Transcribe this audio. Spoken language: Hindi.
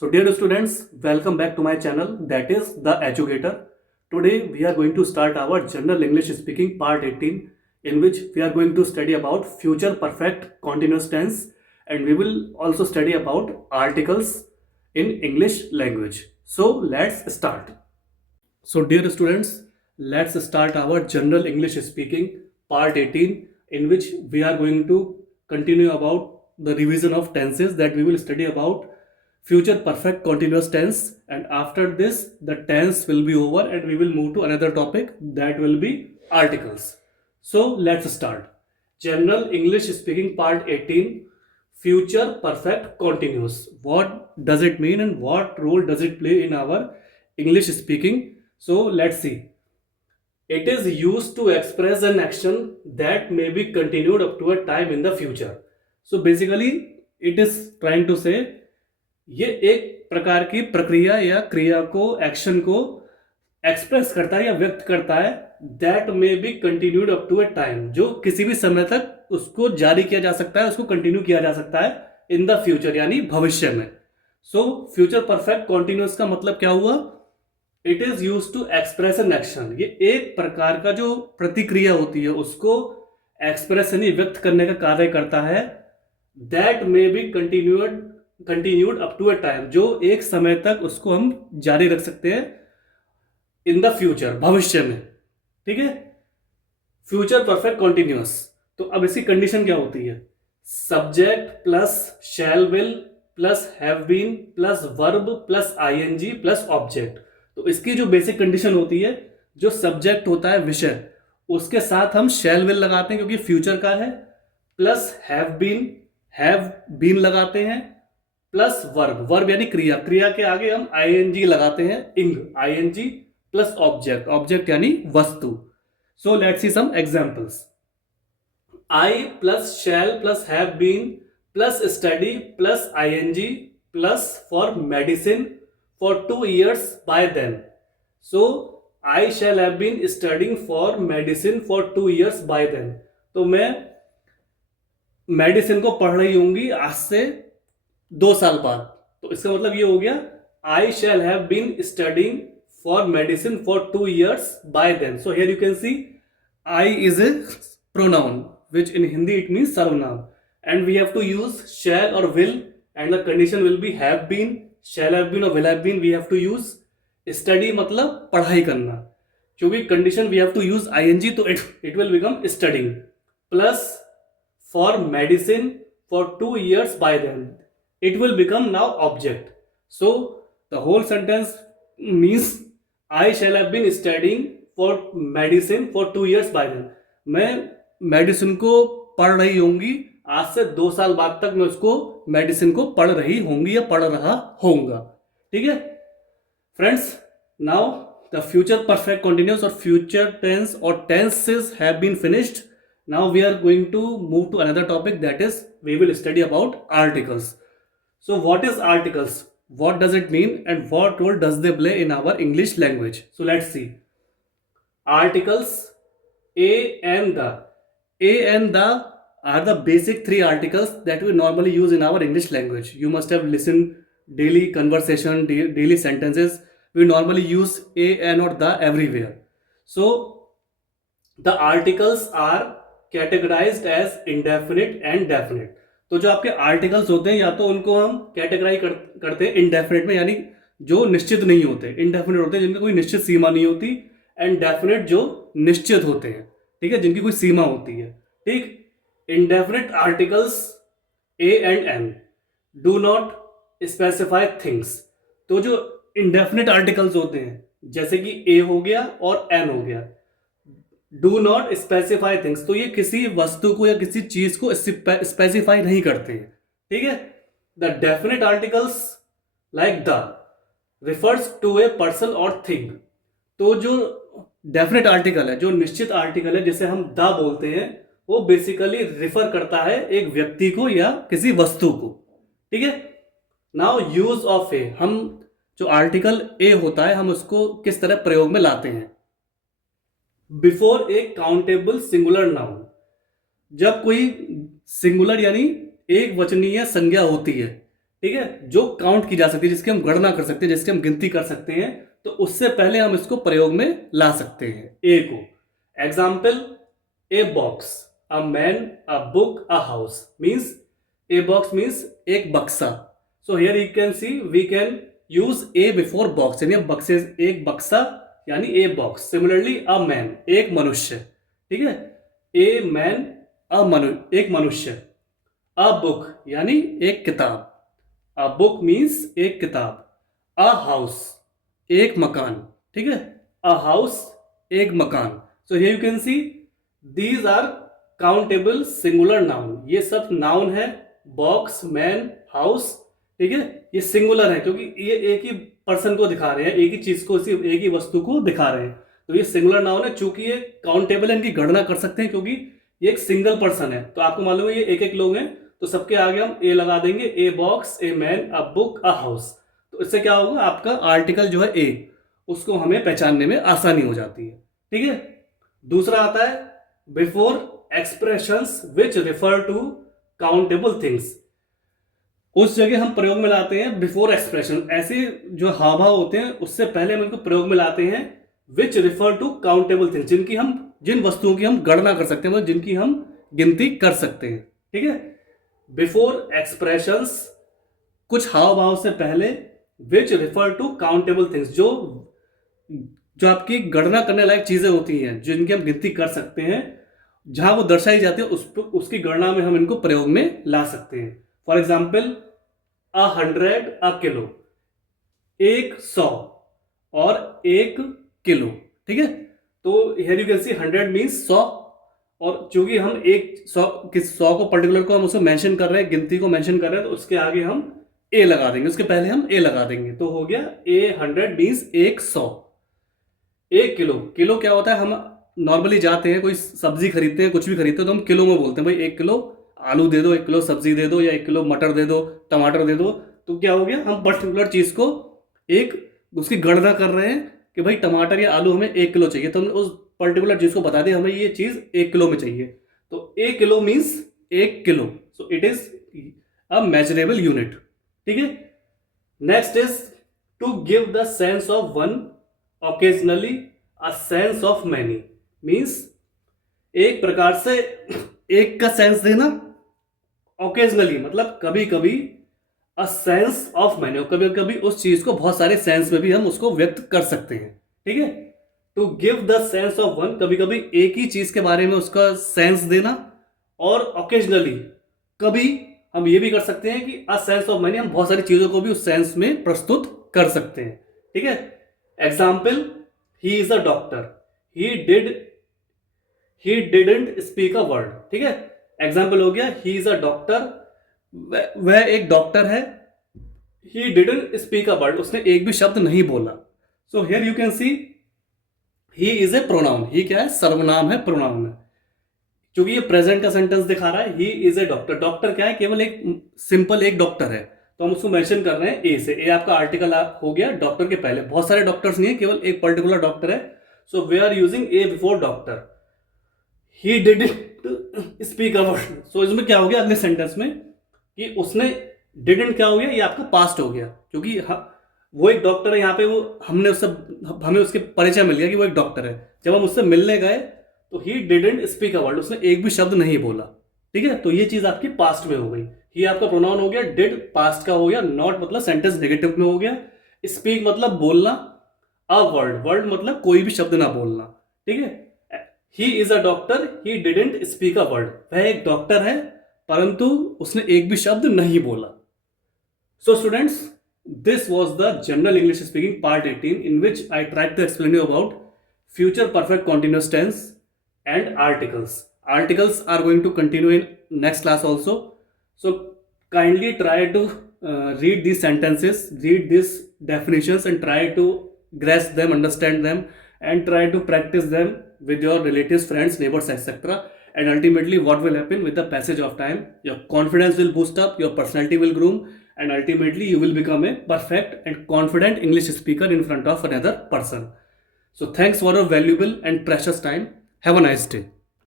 So dear students, welcome back to my channel, that is The Educator. Today we are going to start our General English Speaking Part 18, in which we are going to study about future perfect continuous tense, and we will also study about articles in English language. So let's start. So dear students, let's start our General English Speaking Part 18, in which we are going to continue about the revision of tenses, that we will study about future perfect continuous tense, and after this the tense will be over and we will move to another topic, that will be articles. So let's start. General English Speaking Part 18, future perfect continuous. What does it mean and what role does it play in our English speaking? So let's see. It is used to express an action that may be continued up to a time in the future. So basically it is trying to say, ये एक प्रकार की प्रक्रिया या क्रिया को, एक्शन को एक्सप्रेस करता है या व्यक्त करता है, that may be continued up to a time, जो किसी भी समय तक उसको जारी किया जा सकता है, उसको कंटिन्यू किया जा सकता है इन द फ्यूचर, यानी भविष्य में. सो फ्यूचर परफेक्ट कॉन्टिन्यूस का मतलब क्या हुआ? It is use to express an action. ये एक प्रकार का जो प्रतिक्रिया होती है उसको एक्सप्रेस यानी व्यक्त करने का कार्य करता है, that may be continued up to a time, जो एक समय तक उसको हम जारी रख सकते हैं इन द फ्यूचर, भविष्य में. ठीक है, फ्यूचर परफेक्ट कॉन्टिन्यूअस. तो अब इसकी कंडीशन क्या होती है? Subject plus shall will plus have been plus verb plus ING plus object. तो इसकी जो बेसिक कंडीशन होती है, जो सब्जेक्ट होता है विषय, उसके साथ हम शैल विल लगाते हैं क्योंकि फ्यूचर का है, प्लस हैव बीन लगाते हैं, प्लस वर्ब यानी क्रिया, क्रिया के आगे हम आईएनजी लगाते हैं, आईएनजी प्लस ऑब्जेक्ट यानी वस्तु. So let's see some examples. I plus shall plus have been plus study plus ING plus for medicine for 2 years by then. So I shall have been studying for medicine for 2 years by then. तो मैं मेडिसिन को पढ़ रही होंगी आज से 2 साल बाद. तो इसका मतलब ये हो गया, I shall have been studying for medicine for 2 years by then. So here you can see I is a pronoun which in Hindi it means sarvanaam, and we have to use shall or will, and the condition will be have been, shall have been or will have been. We have to use study मतलब पढ़ाई करना, क्योंकि condition we have to use ing, तो it will become studying, plus for medicine for 2 years by then, it will become now object. So the whole sentence means I shall have been studying for medicine for 2 years by then. मैं मेडिसिन को पढ़ रही होंगी आज से 2 साल बाद तक, मैं उसको मेडिसिन को पढ़ रही होंगी या पढ़ रहा होऊंगा. ठीक है friends, now the future perfect continuous और फ्यूचर टेंस और tenses have been finished. Now we are going to move to another topic, that is we will study about articles. So what is articles, what does it mean, and what role does they play in our English language? So let's see. Articles, a and the are the basic 3 articles that we normally use in our English language. You must have listened daily conversation, daily sentences. We normally use a, an or the everywhere. So the articles are categorized as indefinite and definite. तो जो आपके आर्टिकल्स होते हैं, या तो उनको हम कैटेगराइज करते हैं इनडेफिनेट में, यानी जो निश्चित नहीं होते, इनडेफिनेट होते हैं जिनकी कोई निश्चित सीमा नहीं होती, एंड डेफिनेट जो निश्चित होते हैं, ठीक है, जिनकी कोई सीमा होती है. ठीक, indefinite articles a and n do not specify things. तो जो indefinite articles होते हैं, जैसे कि a हो गया और n हो गया, do not specify things, तो ये किसी वस्तु को या किसी चीज को स्पेसिफाई नहीं करते हैं. ठीक है, the definite articles like the refers to a person or thing. तो जो डेफिनेट आर्टिकल है, जो निश्चित आर्टिकल है, जिसे हम द बोलते हैं, वो बेसिकली रिफर करता है एक व्यक्ति को या किसी वस्तु को. ठीक है, नाउ यूज ऑफ ए, हम जो आर्टिकल ए होता है हम उसको किस तरह प्रयोग में लाते हैं? Before A countable singular noun, जब कोई सिंगुलर यानी एक वचनीय संज्ञा होती है, ठीक है, जो काउंट की जा सकती है, जिसकी हम गणना कर सकते हैं, जिसकी हम गिनती कर सकते हैं, तो उससे पहले हम इसको प्रयोग में ला सकते हैं ए को। Example, a box, a man, a book, a house means a box means एक बक्सा। So here you can see we can use a before box, यानी बक्सेस, एक बक्सा यानी a box. Similarly a man, एक मनुष्य, ठीक है, ए मैन, एक मनुष्य। अ बुक यानी एक किताब, अ बुक मीन्स एक किताब। अ हाउस, एक मकान, ठीक है, अ हाउस, एक मकान। So here you can see these are countable singular noun. ये सब नाउन है, बॉक्स, मैन, हाउस, ठीक है, ये सिंगुलर है क्योंकि ये एक ही पर्सन को दिखा रहे हैं, एक ही चीज को, सिर्फ एक ही वस्तु को दिखा रहे हैं। तो ये सिंगुलर नाउन है, चूंकि ये काउंटेबल है, इनकी गणना कर सकते हैं क्योंकि ये एक सिंगल पर्सन है। तो आपको मालूम है ये एक एक लोग हैं, तो सबके आगे हम ए लगा देंगे, a box, a man, a book, a house. तो इससे क्या होगा, आपका आर्टिकल जो है ए, उसको हमें पहचानने में आसानी हो जाती है, ठीक है। दूसरा आता है before expressions which refer to countable things. उस जगह हम प्रयोग में लाते हैं बिफोर एक्सप्रेशन, ऐसे जो हाव भाव होते हैं उससे पहले हम इनको प्रयोग में लाते हैं विच रिफर टू काउंटेबल थिंग्स, जिन वस्तुओं की हम गणना कर सकते हैं, मतलब जिनकी हम गिनती कर सकते हैं, ठीक है। बिफोर एक्सप्रेशंस, कुछ हाव भाव से पहले, विच रिफर टू काउंटेबल थिंग्स, जो जो आपकी गणना करने लायक चीजें होती हैं, जिनकी हम गिनती कर सकते हैं, जहां वो दर्शाई जाती है, उसकी गणना में हम इनको प्रयोग में ला सकते हैं। फॉर एग्जाम्पल, 100 अ किलो, 100 और 1 किलो, ठीक है। तो here you can C 100 means 100, और चूंकि हम 100 को पर्टिकुलर को हम उसे मेंशन कर रहे हैं, गिनती को मेंशन कर रहे हैं, तो उसके आगे हम ए लगा देंगे, उसके पहले हम ए लगा देंगे, तो हो गया ए 100 मीन्स 100। 1 किलो, किलो क्या होता है, हम नॉर्मली जाते हैं कोई सब्जी खरीदते हैं, कुछ भी खरीदते हैं, तो हम किलो में बोलते हैं, भाई 1 किलो आलू दे दो, 1 किलो सब्जी दे दो, या 1 किलो मटर दे दो, टमाटर दे दो। तो क्या हो गया, हम पर्टिकुलर चीज को एक उसकी गणना कर रहे हैं कि भाई टमाटर या आलू हमें 1 किलो चाहिए, तो हमने उस पर्टिकुलर चीज को बता दिया हमें ये चीज 1 किलो में चाहिए। तो 1 किलो मीन्स 1 kilo, so it is a measurable unit, ठीक है। Next is to give the sense of one, occasionally a sense of many means एक प्रकार से एक का सेंस देना, occasionally मतलब कभी कभी, a sense of many, कभी कभी उस चीज को बहुत सारे सेंस में भी हम उसको व्यक्त कर सकते हैं, ठीक है। To give the sense of one, कभी कभी एक ही चीज के बारे में उसका सेंस देना, और occasionally कभी हम ये भी कर सकते हैं कि a sense of many, हम बहुत सारी चीजों को भी उस सेंस में प्रस्तुत कर सकते हैं, ठीक है। Example, he is a doctor, he didn't speak a word, ठीक है। एग्जाम्पल हो गया ही इज अ डॉक्टर, वह एक डॉक्टर है, he didn't speak a word, उसने एक भी शब्द नहीं बोला। So here you can see he is a pronoun, he क्या है, सर्वनाम है, प्रोनाउन है। क्योंकि ये प्रेजेंट का सेंटेंस दिखा रहा है, ही इज ए डॉक्टर, डॉक्टर क्या है, केवल एक सिंपल एक डॉक्टर है, तो हम उसको मेंशन कर रहे हैं ए से। ए आपका आर्टिकल हो गया डॉक्टर के पहले, बहुत सारे डॉक्टर्स नहीं है, केवल एक पर्टिकुलर डॉक्टर है, so we are using a before doctor. He didn't speak a word, so इसमें क्या हो गया अगले सेंटेंस में कि उसने, डिडंट क्या हो गया, ये आपका पास्ट हो गया, क्योंकि वो एक डॉक्टर है, यहाँ पे वो हमें उसके परिचय मिल गया कि वो एक डॉक्टर है। जब हम उससे मिलने गए तो ही डिडंट स्पीक अ वर्ड, उसने एक भी शब्द नहीं बोला, ठीक है। तो ये चीज आपकी पास्ट में हो गई, ही आपका प्रोनाउन हो गया, डिड पास्ट का हो गया, नॉट मतलब सेंटेंस नेगेटिव में हो गया, स्पीक मतलब बोलना, अ वर्ड, वर्ड मतलब कोई भी शब्द ना बोलना, ठीक है। He is a doctor, he didn't speak a word, वह एक डॉक्टर है परंतु उसने एक भी शब्द नहीं बोला। So students, this was the general English speaking part 18, in which I tried to explain you about future perfect continuous tense and articles. Articles are going to continue in next class also. So kindly try to read these sentences, read these definitions, and try to grasp them, understand them, and try to practice them with your relatives, friends, neighbors, etc. And ultimately what will happen, with the passage of time, your confidence will boost up, your personality will groom, and ultimately you will become a perfect and confident English speaker in front of another person. So thanks for your valuable and precious time. Have a nice day.